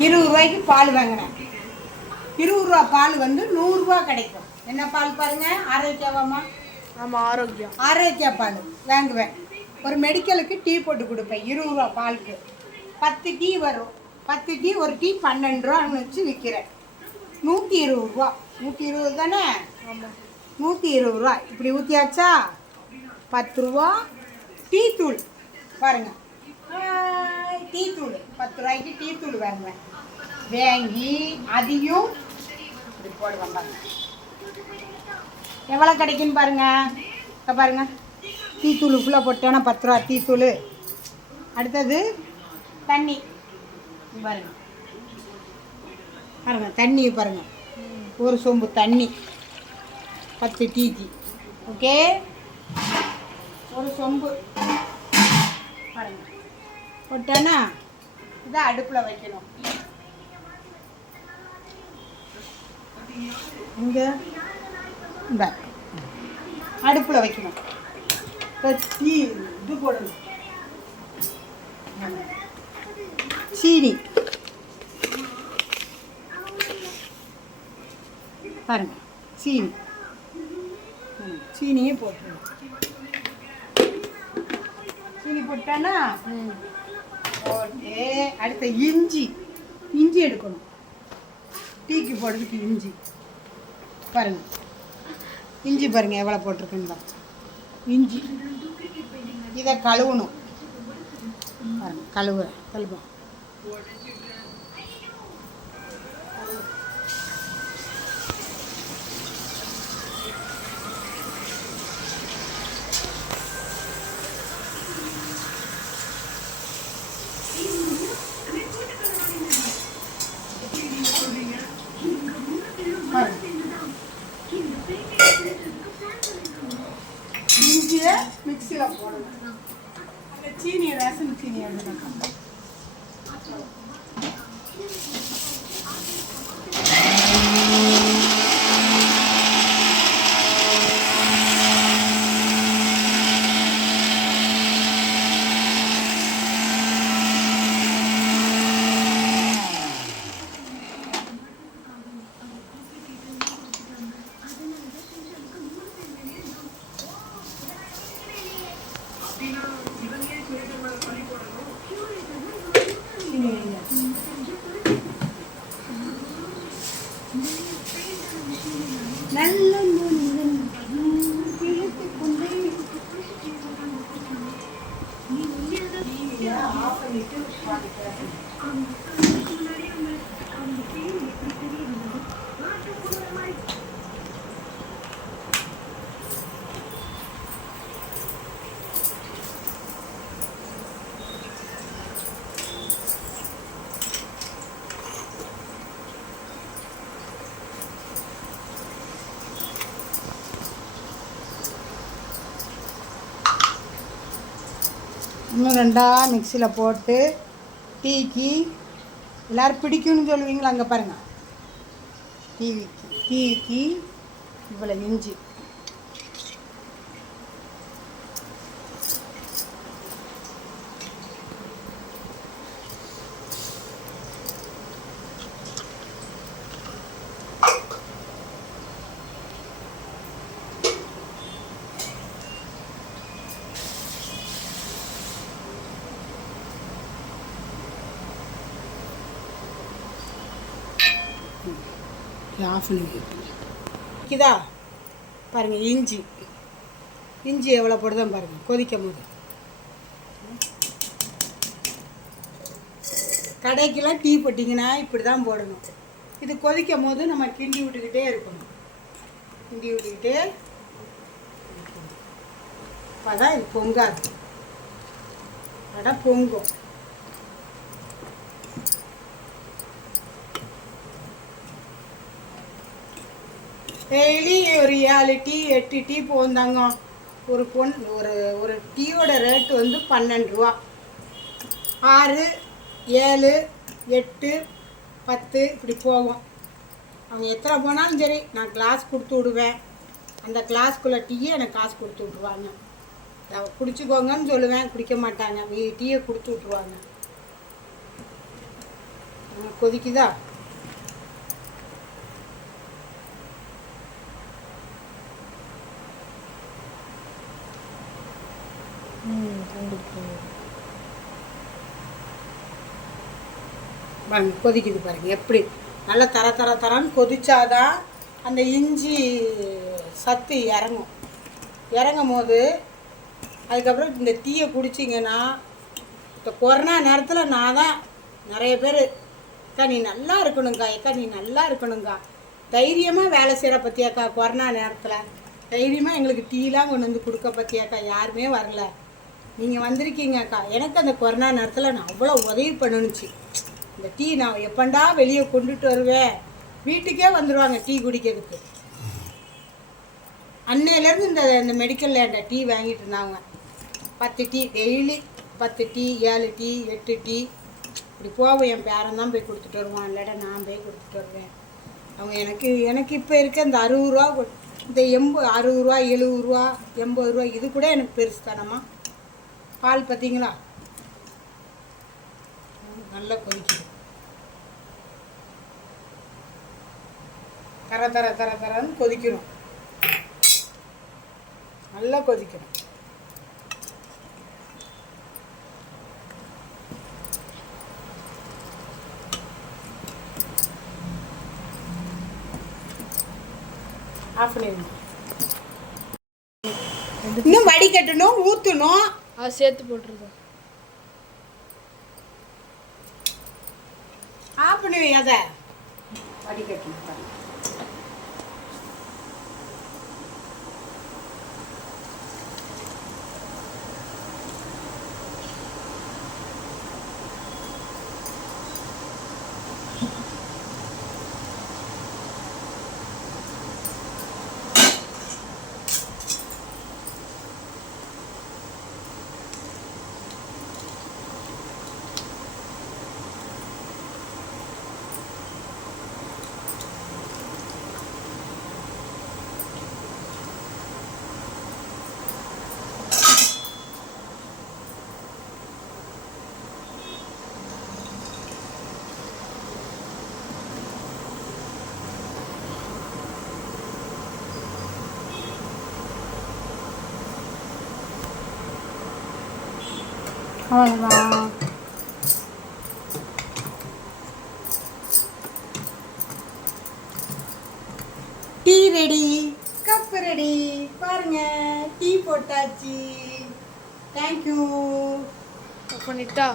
20 ரூபாய்க்கு பால் வாங்கினேன். 20 ரூபா பால் வந்து 100 ரூபா கிடைக்கும். என்ன பால் பாருங்க, ஆரோக்கியவாமா? ஆமாம், ஆரோக்கியம். ஆரோக்கியா பால் வாங்குவேன். ஒரு மெடிக்கலுக்கு டீ போட்டு கொடுப்பேன் 20 ரூபா பாலுக்கு. 10 டீ வரும். 10 டீ, ஒரு டீ 12 ரூபான்னு வச்சு விற்கிறேன். 120 ரூபா. 120 தானே? ஆமாம், 120 ரூபா. இப்படி ஊற்றியாச்சா? 10 ரூபா. டீ தூள் பாருங்க, டீ தூள் 10 ரூபாய்க்கு டீ தூள் வாங்குவேன். வாங்கி அதையும் இப்படி போடுவேன் பாருங்க. எவ்வளோ கிடைக்குன்னு பாருங்க. இப்போ பாருங்க, டீ தூள் ஃபுல்லாக போட்டேன்னா 10 ரூபா டீ தூள். அடுத்தது தண்ணி பாருங்க. பாருங்க தண்ணி பாருங்க, ஒரு சொம்பு தண்ணி 10 டீக்கு. ஓகே, ஒரு சொம்பு பாருங்க போட்டேன்னா இதை அடுப்பில் வைக்கணும். இங்கே இந்த அடுப்பில் வைக்கணும். டீ இது போடணும், சீனி பாருங்க, சீனியே போட்டுருணும். சீனி போட்டானா போட்டு அடுத்த இஞ்சி எடுக்கணும். டீக்கு போடுறதுக்கு இஞ்சி பாருங்க. இஞ்சி பாருங்க எவ்வளோ போட்டிருக்குன்னு பாருங்க. இஞ்சி இதை கழுவணும் பாருங்க. கழுவோம். இஞ்சியை மிக்சியில் போடணும். அந்த சீனி, ரேஷன் சீனி எடுத்துக்கணும். நல்ல இன்னும் 2 மிக்சியில் போட்டு டீக்கு எல்லோரும் பிடிக்கும்னு சொல்லுவீங்களா? அங்கே பாருங்கள், டீக்கு இவ்வளோ இஞ்சி ஆஃப் பண்ணிக்குதா பாருங்கள். இஞ்சி எவ்வளோ போடுதான் பாருங்கள். கொதிக்கும் போது கடைக்கெல்லாம் டீ போட்டிங்கன்னா இப்படி தான் போடணும். இது கொதிக்கும் போது நம்ம கிண்டி விட்டுக்கிட்டே இருக்கணும். கிண்டி விட்டுக்கிட்டே அப்போ இது பொங்காது. பொங்கும். டெய்லி ஒரு 7 டீ 8 டீ போந்தாங்க. ஒரு டீயோட ரேட்டு வந்து 12 ரூபா. 6 7 8 10 இப்படி போகும். அவங்க எத்தனை போனாலும் சரி, நான் கிளாஸ் கொடுத்து விடுவேன். அந்த கிளாஸ்க்குள்ளே டீயை எனக்கு காசு கொடுத்து விட்ருவாங்க. குடிச்சிக்கோங்கன்னு சொல்லுவேன், குடிக்க மாட்டாங்க. டீயை கொடுத்து விட்ருவாங்க. கொதிக்குதா? பாருங்க கொதிக்குது பாருங்க எப்படி நல்லா தர தர தரன்னு கொதிச்சாதான் அந்த இஞ்சி சத்து இறங்கும் போது அதுக்கப்புறம் இந்த டீயை குடிச்சிங்கன்னா இப்போ கொரோனா நேரத்தில் நான் தான் நிறைய பேர் அக்கா நீ நல்லா இருக்கணுங்க்கா, அக்கா நீ நல்லா இருக்கணுங்க்கா, தைரியமாக வேலை செய்கிற பற்றியாக்கா, கொரோனா நேரத்தில் தைரியமாக எங்களுக்கு டீலாம் கொண்டு வந்து கொடுக்க பற்றியாக்கா, யாருமே வரல, நீங்கள் வந்திருக்கீங்க அக்கா. எனக்கு அந்த கொரோனா நேரத்தில் நான் அவ்வளோ உதவி பண்ணுச்சு. இந்த டீ நான் எப்பண்டா வெளியே கொண்டுட்டு வருவேன், வீட்டுக்கே வந்துடுவாங்க டீ குடிக்கிறதுக்கு. அன்னையிலேருந்து இந்த மெடிக்கல் லேண்ட டீ வாங்கிட்டு இருந்தாங்க. 10 tea daily, 10 tea 7 tea 8 tea இப்படி போவோம். என் பேரன் தான் போய் கொடுத்துட்டு வருவான், இல்லாட்டா நான் போய் கொடுத்துட்டு வருவேன். அவங்க எனக்கு இப்போ இருக்க இந்த 60 ரூபா, இந்த 60 ரூபா 70 ரூபா 80 ரூபா இது கூட எனக்கு பெருசு தானம்மா. பால் பார்த்தீங்களா நல்லா கொதிக்குது. தர தர தர தரன்னு கொதிக்கணும், நல்லா கொதிக்கணும். ஆஃப் பண்ணிடணும். இன்னும் வடிகட்டணும், ஊற்றணும், அது சேர்த்து போட்டுருதோம். ஆஃப் பண்ணி அதை வடிகட்டணும். அவ்வளோதான். Tea ready, up ready. பாருங்க டீ போட்டாச்சு. தேங்க்யூ. பண்ணிட்டா.